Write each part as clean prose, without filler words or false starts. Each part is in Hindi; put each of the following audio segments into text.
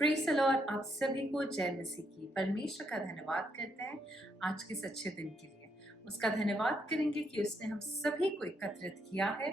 Praise the Lord. आप सभी को जय मसीह की। परमेश्वर का धन्यवाद करते हैं आज के इस अच्छे दिन के लिए। उसका धन्यवाद करेंगे कि उसने हम सभी को एकत्रित किया है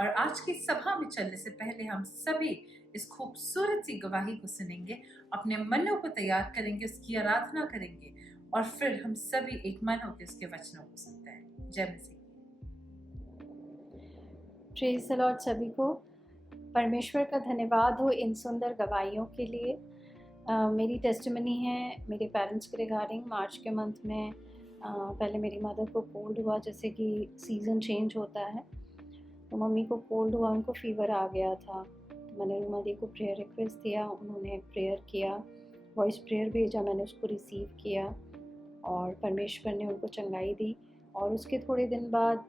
और आज की सभा में चलने से पहले हम सभी इस खूबसूरत सी गवाही को सुनेंगे, अपने मनों को तैयार करेंगे, उसकी आराधना करेंगे और फिर हम सभी एक मन होकर उसके वचनों को सुनते हैं। जय मसीह। प्रेज़ द लॉर्ड सभी को। परमेश्वर का धन्यवाद हो इन सुंदर गवाहियों के लिए। मेरी टेस्टिमनी है मेरे पेरेंट्स के रिगार्डिंग। मार्च के मंथ में पहले मेरी मदर को कोल्ड हुआ, जैसे कि सीज़न चेंज होता है, तो मम्मी को कोल्ड हुआ, उनको फ़ीवर आ गया था। तो मैंने रूमा दी को प्रेयर रिक्वेस्ट दिया, उन्होंने प्रेयर किया, वॉइस प्रेयर भेजा, मैंने उसको रिसीव किया और परमेश्वर ने उनको चंगाई दी। और उसके थोड़े दिन बाद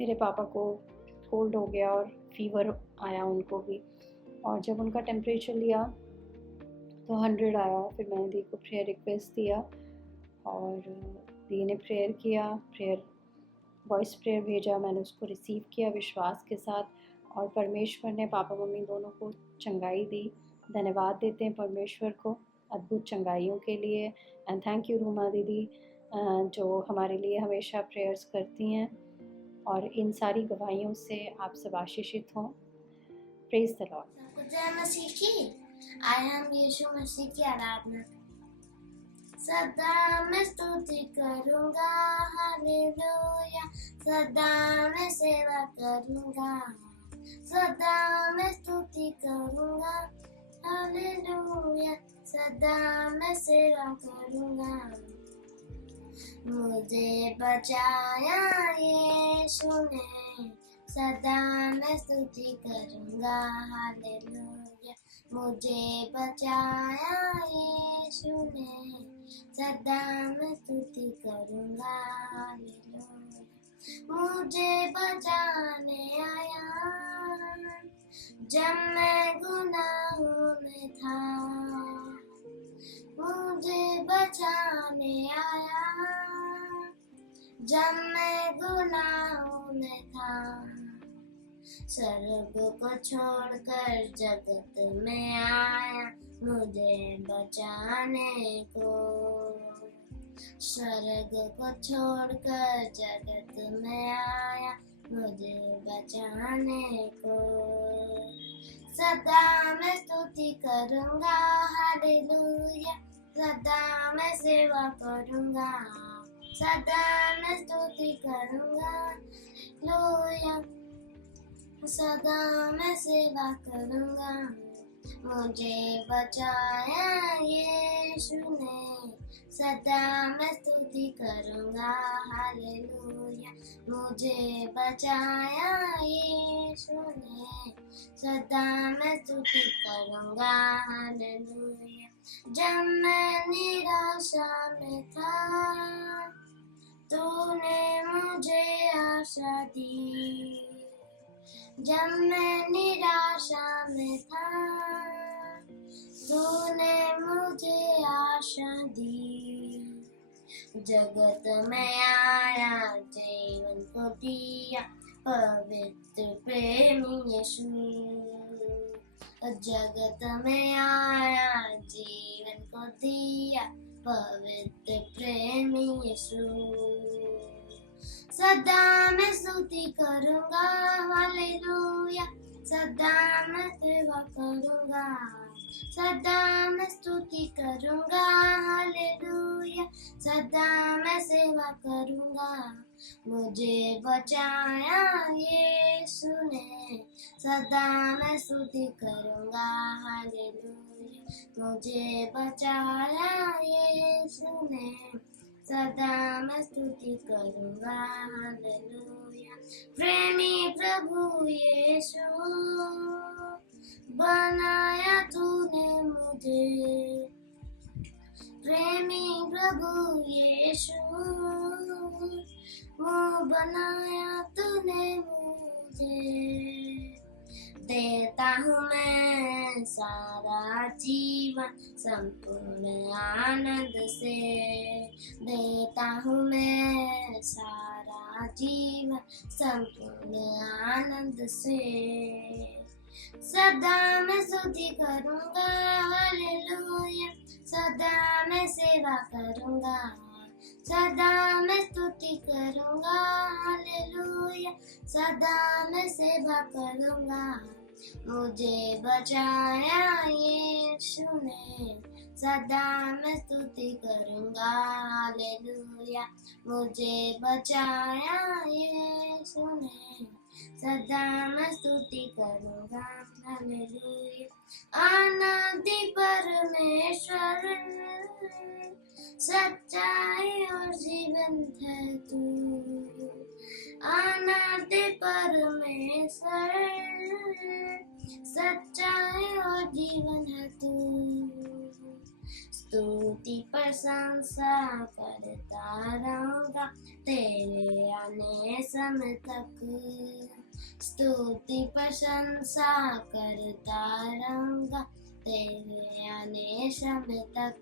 मेरे पापा को कोल्ड हो गया और फ़ीवर आया उनको भी। और जब उनका टेम्परेचर लिया तो 100 आया। फिर मैंने दी को प्रेयर रिक्वेस्ट दिया और दी ने प्रेयर किया, वॉइस प्रेयर भेजा, मैंने उसको रिसीव किया विश्वास के साथ और परमेश्वर ने पापा मम्मी दोनों को चंगाई दी। धन्यवाद देते हैं परमेश्वर को अद्भुत चंगाइयों के लिए। एंड थैंक यू रूमा दीदी जो हमारे लिए हमेशा प्रेयर्स करती हैं। और इन सारी गवाहियों से आप सब आशीषित हों। Praise the Lord. जय मसीह की। आज हम यीशु मसीह की आराधना। सदा मैं स्तुति करूंगा, हालेलुया। सदा मैं सेवा करूंगा, सदा मैं स्तुति करूंगा, हालेलुया। सदा मैं सेवा करूंगा। मुझे बचाया यीशु ने, सदा मैं स्तुति करूंगा, हालेलुया। मुझे बचाया यीशु ने, सदा मैं स्तुति करूंगा, हालेलुया। मुझे बचाने आया जब मैं गुनाहों में था, मुझे बचाने आया जब मैं गुनाहों में था। स्वर्ग को छोड़कर जगत में आया मुझे बचाने को। स्वर्ग को छोड़कर जगत में आया मुझे बचाने को। सदा मैं स्तुति करूंगा, हालेलुया। सदा मैं सेवा करूंगा, सदा मैं स्तुति करूंगा, हालेलुया। सदा मैं सेवा करूंगा। मुझे बचाया यीशु ने, सदा मैं स्तुति करूंगा, हालेलुया। मुझे बचाया यीशु ने, सदा मैं स्तुति करूंगा, हालेलुया। जब मैं निराशा में था तूने मुझे आशा दी। जब मैं निराशा में था तूने मुझे आशा दी। जगत में आया जीवन को दिया पवित्र प्रेमी यीशु। जगत में आया जीवन को दिया पवित्र प्रेमी यीशु। सदा मैं स्तुति करूंगा, हालेलुया। सदा मैं सेवा करूंगा, सदा मैं स्तुति करूंगा, हालेलुया। सदा मैं सेवा करूंगा। मुझे बचाया यीशु ने, सदा मैं स्तुति करूंगा, हालेलुया। मुझे बचाया यीशु ने, सदा मैं स्तुति करूंगा, हालेलुया। प्रेमी प्रभु यीशु बनाया तूने मुझे। प्रेमी प्रभु यीशु बनाया तूने मुझे। देता हूँ मैं सारा जीवन संपूर्ण आनंद से। देता हूँ मैं सारा जीवन संपूर्ण आनंद से। सदा मैं स्तुति करूँगा हालेलुया, सदा मैं सेवा करूँगा, सदा मैं स्तुति करूँगा हालेलुया, सदा मैं सेवा करूँगा। मुझे बचाया यीशु ने, सदा मैं स्तुति करूँगा हालेलुया, मुझे बचाया यीशु ने, सदा मैं स्तुति करूँगा हालेलुया। अनादि परमेश्वर, सच्चाई और जीवन है तू, अनादि परमेश्वर, सच्चाई और जीवन है तू। स्तुति प्रशंसा करता रहूँगा तेरे आने समय तक, स्तुति प्रशंसा करता रहूँगा तेरे आने समय तक।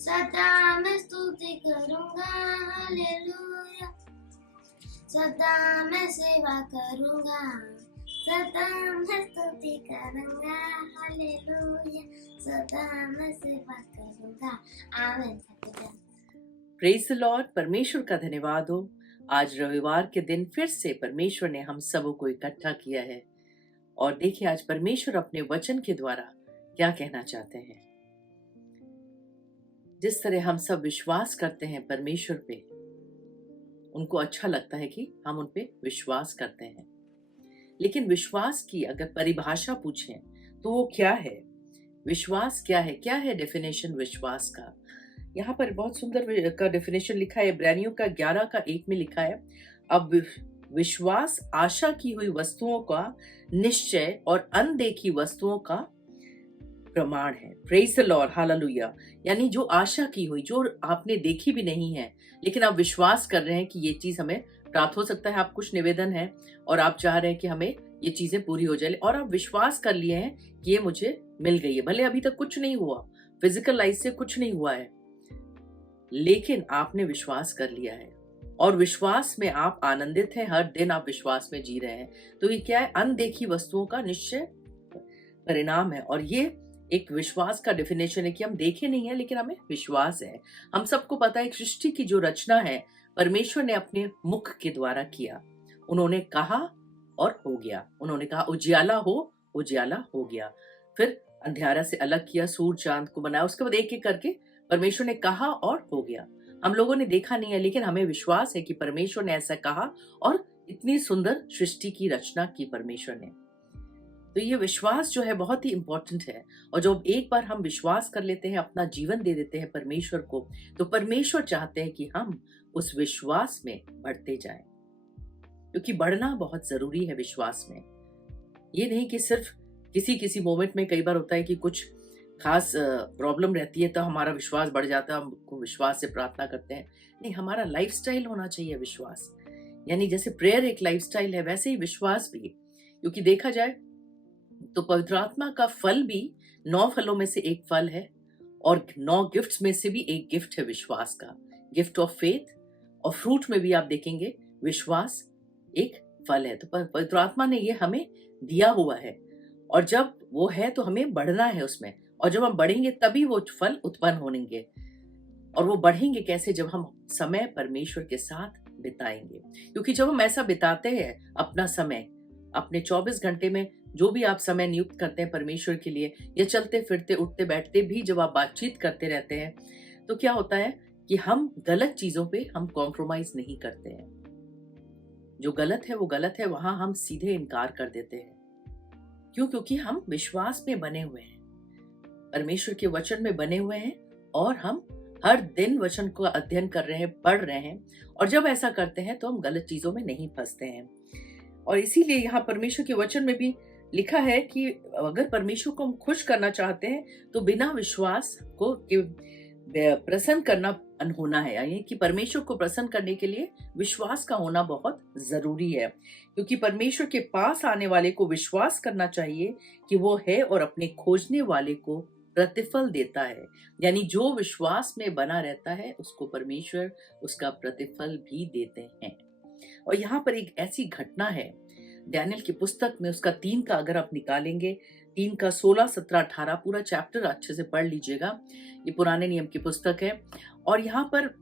सदा मैं स्तुति करूँगा हालेलुया, सदा मैं सेवा करूँगा, सदा मैं स्तुति करूँगा हालेलुया, सदा मैं सेवा करूँगा। आमीन। Praise the Lord. परमेश्वर का धन्यवाद हो। आज रविवार के दिन फिर से परमेश्वर ने हम सबों को इकट्ठा किया है और देखिए आज परमेश्वर अपने वचन के द्वारा क्या कहना चाहते हैं। जिस तरह हम सब विश्वास करते हैं परमेश्वर पे, उनको अच्छा लगता है कि हम उन पे विश्वास करते हैं, लेकिन विश्वास की अगर परिभाषा पूछें तो वो क्या है? विश्वास क्या है? क्या है डेफिनेशन विश्वास का? यहाँ पर बहुत सुंदर का डेफिनेशन लिखा है, इब्रानियों का 11:1 में लिखा है, अब विश्वास आशा की हुई वस्तुओं का निश्चय और अनदेखी वस्तुओं का प्रमाण है। Praise the Lord, hallelujah. यानी जो आशा की हुई, जो आपने देखी भी नहीं है, लेकिन आप विश्वास कर रहे हैं कि ये चीज हमें प्राप्त हो सकता है। आप कुछ निवेदन है और आप चाह रहे हैं कि हमें ये चीजें पूरी हो जाए और आप विश्वास कर लिए हैं कि ये मुझे मिल गई है। भले अभी तक कुछ नहीं हुआ, फिजिकल लाइफ से कुछ नहीं हुआ है, लेकिन आपने विश्वास कर लिया है और विश्वास में आप आनंदित हैं। हर दिन आप विश्वास में जी रहे हैं। तो ये क्या है? अनदेखी वस्तुओं का निश्चय परिणाम है। और ये एक विश्वास का डेफिनेशन है कि हम देखे नहीं है लेकिन हमें विश्वास है। हम सबको पता है सृष्टि की जो रचना है परमेश्वर ने अपने मुख के द्वारा किया। उन्होंने कहा और हो गया। उन्होंने कहा उजियाला हो, उजियाला हो गया। फिर अंधेरा से अलग किया, सूरज चांद को बनाया। उसके बाद एक एक करके परमेश्वर ने कहा और हो गया। हम लोगों ने देखा नहीं है लेकिन हमें विश्वास है कि परमेश्वर ने ऐसा कहा और इतनी सुंदर सृष्टि की रचना की परमेश्वर ने। तो ये विश्वास जो है बहुत ही इंपॉर्टेंट है। और जब एक बार हम विश्वास कर लेते हैं, अपना जीवन दे देते हैं परमेश्वर को, तो परमेश्वर चाहते हैं कि हम उस विश्वास में बढ़ते जाएं, क्योंकि बढ़ना बहुत जरूरी है विश्वास में। ये नहीं कि सिर्फ किसी मोमेंट में, कई बार होता है कि कुछ खास प्रॉब्लम रहती है तो हमारा विश्वास बढ़ जाता है, हम विश्वास से प्रार्थना करते हैं। नहीं, हमारा लाइफस्टाइल होना चाहिए विश्वास। यानी जैसे प्रेयर एक लाइफस्टाइल है, वैसे ही विश्वास भी। क्योंकि देखा जाए तो पवित्र आत्मा का फल भी 9 फलों में से एक फल है और 9 गिफ्ट्स में से भी एक गिफ्ट है विश्वास का, गिफ्ट ऑफ फेथ। और फ्रूट में भी आप देखेंगे विश्वास एक फल है। तो पवित्र आत्मा ने ये हमें दिया हुआ है और जब वो है तो हमें बढ़ना है उसमें। और जब हम बढ़ेंगे तभी वो फल उत्पन्न होंगे। और वो बढ़ेंगे कैसे? जब हम समय परमेश्वर के साथ बिताएंगे। क्योंकि जब हम ऐसा बिताते हैं अपना समय, अपने 24 घंटे में जो भी आप समय नियुक्त करते हैं परमेश्वर के लिए, या चलते फिरते उठते बैठते भी जब आप बातचीत करते रहते हैं, तो क्या होता है कि हम गलत चीजों पे हम कॉम्प्रोमाइज नहीं करते हैं। जो गलत है वो गलत है, वहां हम सीधे इनकार कर देते हैं। क्यों? क्योंकि हम विश्वास में बने हुए हैं, परमेश्वर के वचन में बने हुए हैं और हम हर दिन वचन को अध्ययन कर रहे हैं, पढ़ रहे हैं। और जब ऐसा करते हैं तो हम गलत चीजों में नहीं फंसते हैं। और इसीलिए यहाँ परमेश्वर के वचन में भी लिखा है कि अगर परमेश्वर को हम खुश करना चाहते हैं तो बिना विश्वास को प्रसन्न करना होना है। यानी कि परमेश्वर को प्रसन्न करने के लिए विश्वास का होना बहुत जरूरी है। क्योंकि परमेश्वर के पास आने वाले को विश्वास करना चाहिए कि वो है और अपने खोजने वाले को प्रतिफल देता है। यानी जो विश्वास में बना रहता है उसको परमेश्वर उसका प्रतिफल भी देते हैं। और यहाँ पर एक ऐसी घटना है डैनियल की पुस्तक में उसका 3 का अगर आप निकालेंगे, 3 का 16, 17, 18 पूरा चैप्टर अच्छे से पढ़ लीजिएगा। ये पुराने नियम की पुस्तक है और यहाँ पर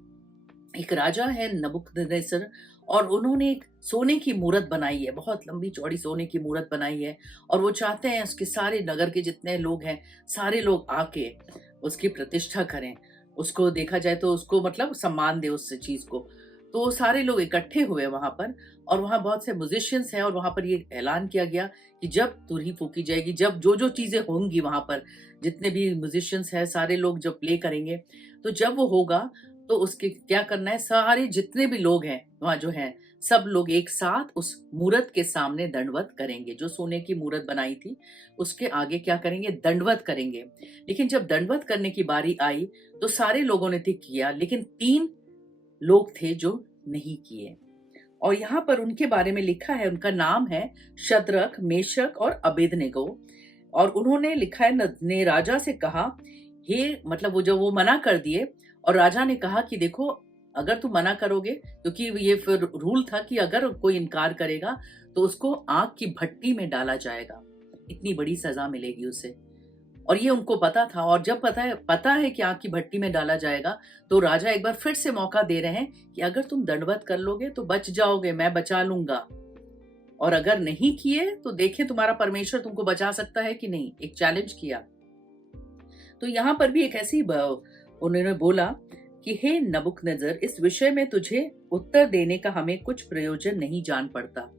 एक राजा है नबूकदनेस्सर और उन्होंने एक सोने की मूरत बनाई है, बहुत लंबी चौड़ी सोने की मूरत बनाई है और वो चाहते हैं उसके सारे नगर के जितने लोग हैं सारे लोग आके उसकी प्रतिष्ठा करें, उसको देखा जाए तो उसको मतलब सम्मान दे उस चीज को। तो सारे लोग इकट्ठे हुए वहां पर और वहां बहुत से म्यूजिशियंस हैं और वहां पर ये ऐलान किया गया कि जब तुरही फूकी जाएगी, जब जो जो चीजें होंगी वहां पर, जितने भी म्यूजिशियंस हैं सारे लोग जब प्ले करेंगे, तो जब वो होगा तो उसके क्या करना है, सारे जितने भी लोग हैं वहां जो हैं सब लोग एक साथ उस मूरत के सामने दंडवत करेंगे। जो सोने की मूरत बनाई थी उसके आगे क्या करेंगे, दंडवत करेंगे। लेकिन जब दंडवत करने की बारी आई तो सारे लोगों ने ठीक किया, लेकिन 3 लोग थे जो नहीं किए और यहाँ पर उनके बारे में लिखा है, उनका नाम है शद्रक, मेशक और अबेदनेगो। और उन्होंने लिखा है ने राजा से कहा, हे मतलब वो जब वो मना कर दिए और राजा ने कहा कि देखो अगर तुम मना करोगे, क्योंकि ये फिर रूल था कि अगर कोई इनकार करेगा तो उसको आग की भट्टी में डाला जाएगा, इतनी बड़ी सजा मिलेगी उसे। और ये उनको पता था और जब पता है कि आग की भट्टी में डाला जाएगा तो राजा एक बार फिर से मौका दे रहे हैं कि अगर तुम दंडवत कर लोगे तो बच जाओगे, मैं बचा लूंगा, और अगर नहीं किए तो देखें तुम्हारा परमेश्वर तुमको बचा सकता है कि नहीं। एक चैलेंज किया। तो यहाँ पर भी एक ऐसी उन्होंने बोला कि हे नबूकदनेस्सर, इस विषय में तुझे उत्तर देने का हमें कुछ प्रयोजन नहीं जान पड़ता।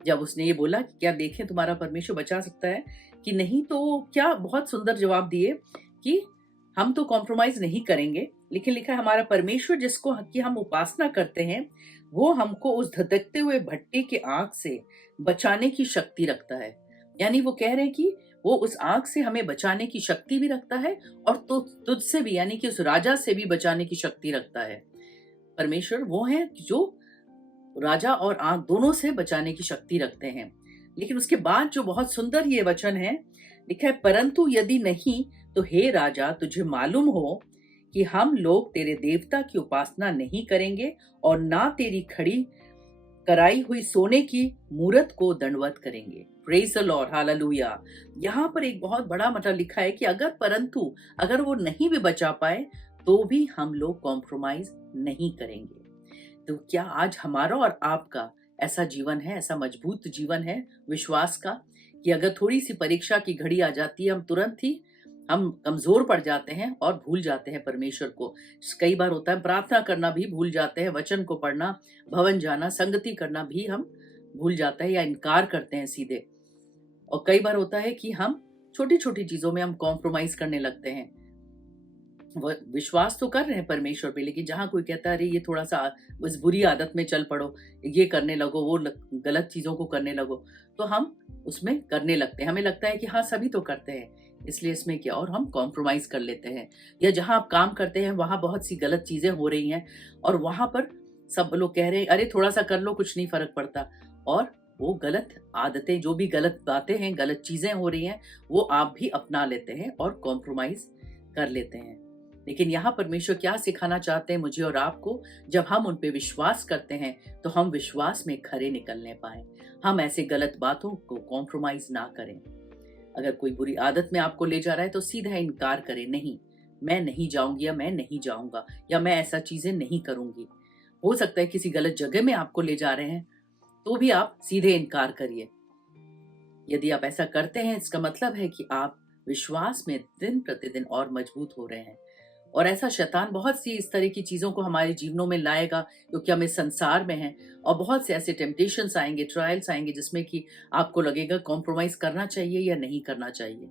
जब उसने ये बोला कि क्या देखें तुम्हारा परमेश्वर बचा सकता है कि नहीं, तो क्या बहुत सुंदर जवाब दिए कि हम तो कॉम्प्रोमाइज नहीं करेंगे, लेकिन लिखा है हमारा परमेश्वर जिसको कि हम उपासना करते हैं वो हमको उस धधकते हुए भट्टे के आग से बचाने की शक्ति रखता है। यानी वो कह रहे हैं कि वो उस आग से हमें बचाने की शक्ति भी रखता है और तो तुझसे भी, यानी कि उस राजा से भी बचाने की शक्ति रखता है। परमेश्वर वो है जो राजा और आग दोनों से बचाने की शक्ति रखते हैं। लेकिन उसके बाद जो बहुत सुंदर ये वचन है, लिखा है परंतु यदि नहीं तो हे राजा, तुझे मालूम हो कि हम लोग तेरे देवता की उपासना नहीं करेंगे और ना तेरी खड़ी कराई हुई सोने की मूरत को दंडवत करेंगे। Praise the Lord, hallelujah. यहाँ पर एक बहुत बड़ा मतलब लिखा है कि अगर वो नहीं भी बचा पाए तो भी हम लोग कॉम्प्रोमाइज नहीं करेंगे। तो क्या आज हमारा और आपका ऐसा जीवन है, ऐसा मजबूत जीवन है विश्वास का, कि अगर थोड़ी सी परीक्षा की घड़ी आ जाती है हम तुरंत ही हम कमजोर पड़ जाते हैं और भूल जाते हैं परमेश्वर को। कई बार होता है प्रार्थना करना भी भूल जाते हैं, वचन को पढ़ना, भवन जाना, संगति करना भी हम भूल जाते हैं या इनकार करते हैं सीधे। और कई बार होता है कि हम छोटी छोटी चीजों में हम कॉम्प्रोमाइज करने लगते हैं। विश्वास तो कर रहे हैं परमेश्वर पे, लेकिन जहां कोई कहता है अरे ये थोड़ा सा उस बुरी आदत में चल पड़ो, ये करने लगो, वो गलत चीजों को करने लगो, तो हम उसमें करने लगते हैं। हमें लगता है कि हाँ सभी तो करते हैं इसलिए इसमें क्या, और हम कॉम्प्रोमाइज कर लेते हैं। या जहां आप काम करते हैं वहां बहुत सी गलत चीजें हो रही हैं और वहां पर सब लोग कह रहे हैं अरे थोड़ा सा कर लो, कुछ नहीं फर्क पड़ता, और वो गलत आदतें, जो भी गलत बातें हैं, गलत चीजें हो रही हैं, वो आप भी अपना लेते हैं और कॉम्प्रोमाइज कर लेते हैं। लेकिन यहाँ परमेश्वर क्या सिखाना चाहते हैं मुझे और आपको, जब हम उन पे विश्वास करते हैं तो हम विश्वास में खरे निकलने पाए, हम ऐसे गलत बातों को कॉम्प्रोमाइज ना करें। अगर कोई बुरी आदत में आपको ले जा रहा है तो सीधा इनकार करें, नहीं मैं नहीं जाऊंगी या मैं नहीं जाऊंगा या मैं ऐसा चीजें नहीं करूंगी। हो सकता है किसी गलत जगह में आपको ले जा रहे हैं तो भी आप सीधे इनकार करिए। यदि आप ऐसा करते हैं इसका मतलब है कि आप विश्वास में दिन प्रतिदिन और मजबूत हो रहे हैं। और ऐसा शैतान बहुत सी इस तरह की चीजों को हमारे जीवनों में लाएगा क्योंकि हम इस संसार में हैं, और बहुत से ऐसे टेम्पटेशंस आएंगे, ट्रायल्स आएंगे जिसमें कि आपको लगेगा कॉम्प्रोमाइज करना चाहिए या नहीं करना चाहिए।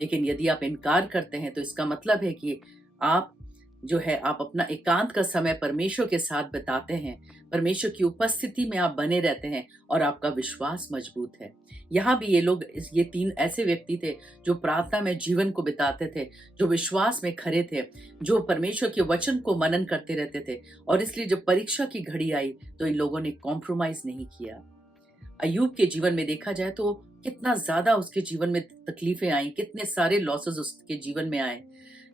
लेकिन यदि आप इनकार करते हैं तो इसका मतलब है कि आप जो है आप अपना एकांत का समय परमेश्वर के साथ बिताते हैं, परमेश्वर की उपस्थिति में आप बने रहते हैं और आपका विश्वास मजबूत है। यहाँ भी ये लोग, ये 3 ऐसे व्यक्ति थे जो प्रार्थना में जीवन को बिताते थे, जो विश्वास में खरे थे, जो परमेश्वर के वचन को मनन करते रहते थे, और इसलिए जब परीक्षा की घड़ी आई तो इन लोगों ने कॉम्प्रोमाइज नहीं किया। अय्यूब के जीवन में देखा जाए तो कितना ज्यादा उसके जीवन में तकलीफें आई, कितने सारे लॉसेस उसके जीवन में आए,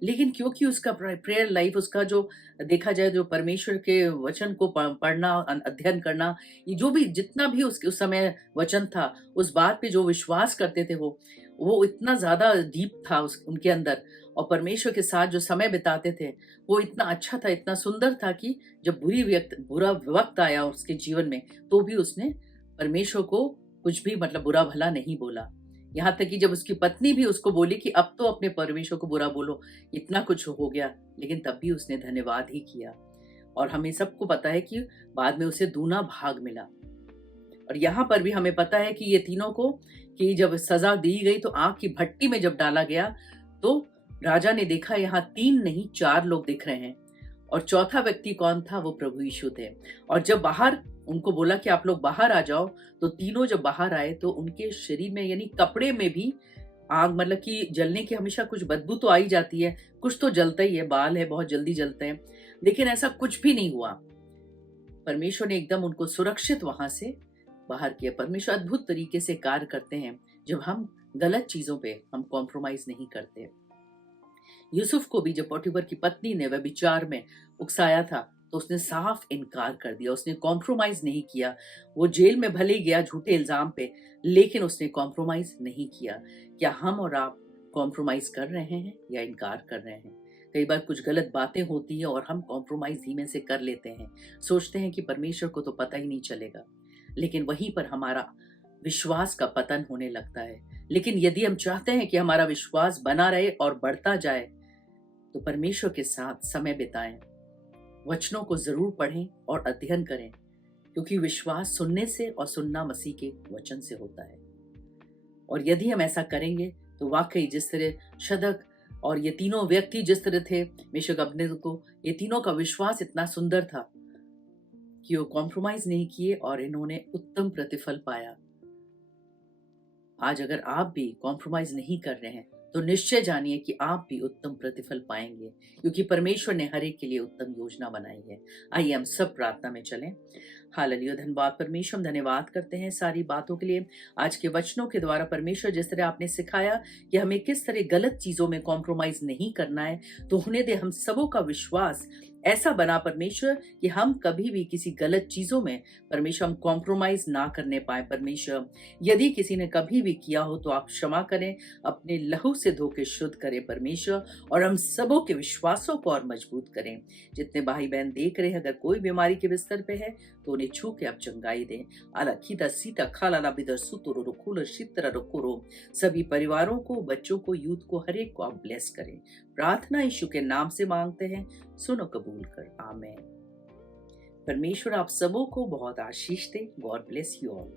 लेकिन क्योंकि उसका प्रेयर लाइफ, उसका जो देखा जाए जो परमेश्वर के वचन को पढ़ना, अध्ययन करना, ये जो भी जितना भी उसके उस समय वचन था, उस बात पे जो विश्वास करते थे वो इतना ज़्यादा डीप था उनके अंदर, और परमेश्वर के साथ जो समय बिताते थे वो इतना अच्छा था, इतना सुंदर था कि जब बुरा वक्त आया उसके जीवन में, तो भी उसने परमेश्वर को कुछ भी मतलब बुरा भला नहीं बोला। यहाँ तक कि जब उसकी पत्नी भी उसको बोली कि अब तो अपने परमेश्वर को बुरा बोलो, इतना कुछ हो गया, लेकिन तब भी उसने धन्यवाद ही किया। और हमें सबको पता है कि बाद में उसे दूना भाग मिला। और यहाँ पर भी हमें पता है कि ये तीनों को कि जब सजा दी गई तो आग की भट्टी में जब डाला गया, तो राजा ने देखा यहाँ 3 नहीं 4 लोग दिख रहे हैं, और चौथा व्यक्ति कौन था? वो प्रभु यीशु थे। और जब बाहर उनको बोला कि आप लोग बाहर आ जाओ, तो तीनों जब बाहर आए तो उनके शरीर में यानी कपड़े में भी आग, मतलब कि जलने की हमेशा कुछ बदबू तो आई जाती है, कुछ तो जलता ही है, बाल है बहुत जल्दी जलते हैं, लेकिन ऐसा कुछ भी नहीं हुआ। परमेश्वर ने एकदम उनको सुरक्षित वहां से बाहर किया। परमेश्वर अद्भुत तरीके से कार्य करते हैं जब हम गलत चीजों पे हम कॉम्प्रोमाइज नहीं करते। यूसुफ को भी जब पोटीफर की पत्नी ने व्यभिचार में उकसाया था, तो उसने साफ इनकार कर दिया, उसने कॉम्प्रोमाइज नहीं किया। वो जेल में भले ही गया झूठे इल्जाम पे, लेकिन उसने कॉम्प्रोमाइज नहीं किया। क्या हम और आप कॉम्प्रोमाइज कर रहे हैं या इनकार कर रहे हैं? कई बार कुछ गलत बातें होती है और हम कॉम्प्रोमाइज धीमे से कर लेते हैं, सोचते हैं कि परमेश्वर को तो पता ही नहीं चलेगा, लेकिन वहीं पर हमारा विश्वास का पतन होने लगता है। लेकिन यदि हम चाहते हैं कि हमारा विश्वास बना रहे और बढ़ता जाए, तो परमेश्वर के साथ समय बिताएं, वचनों को जरूर पढ़ें और अध्ययन करें, क्योंकि विश्वास सुनने से और सुनना मसीह के वचन से होता है। और यदि हम ऐसा करेंगे तो वाकई जिस तरह शदक और ये तीनों व्यक्ति जिस तरह थे, मेशक अबेदनगो, ये तीनों का विश्वास इतना सुंदर था कि वो कॉम्प्रोमाइज नहीं किए और इन्होंने उत्तम प्रतिफल पाया। आज अगर आप भी कॉम्प्रोमाइज नहीं कर रहे हैं, तो निश्चय जानिए कि आप भी उत्तम प्रतिफल पाएंगे, क्योंकि परमेश्वर ने हर एक के लिए उत्तम योजना बनाई है। आइए हम सब प्रार्थना में चलें। हालेलुया, धन्यवाद परमेश्वर, हम धन्यवाद करते हैं सारी बातों के लिए। आज के वचनों के द्वारा परमेश्वर जिस तरह आपने सिखाया कि हमें किस तरह गलत चीजों में कॉम्प्रोमाइज नहीं करना है, तो होने दे हम सबों का विश्वास ऐसा बना परमेश्वर कि हम कभी भी किसी गलत चीजों में परमेश्वर हम कॉम्प्रोमाइज ना करने पाए। परमेश्वर, यदि किसी ने कभी भी किया हो तो आप क्षमा करें, अपने लहू से धो के शुद्ध करें परमेश्वर, और हम सबों के विश्वासों को और मजबूत करें। जितने भाई बहन देख रहे हैं, अगर कोई बीमारी के बिस्तर पे है तो उन्हें छू के आप चंगाई दें। अलखीदा सीता खाला बिदर सुतुरो रुकुल शित्र रुकुरो, सभी परिवारों को, बच्चों को, यूथ को, हर एक को आप ब्लेस करें। प्रार्थना यीशु के नाम से मांगते हैं, सुनो कबूल कर, आमीन। परमेश्वर आप सबों को बहुत आशीष दे। God bless you all.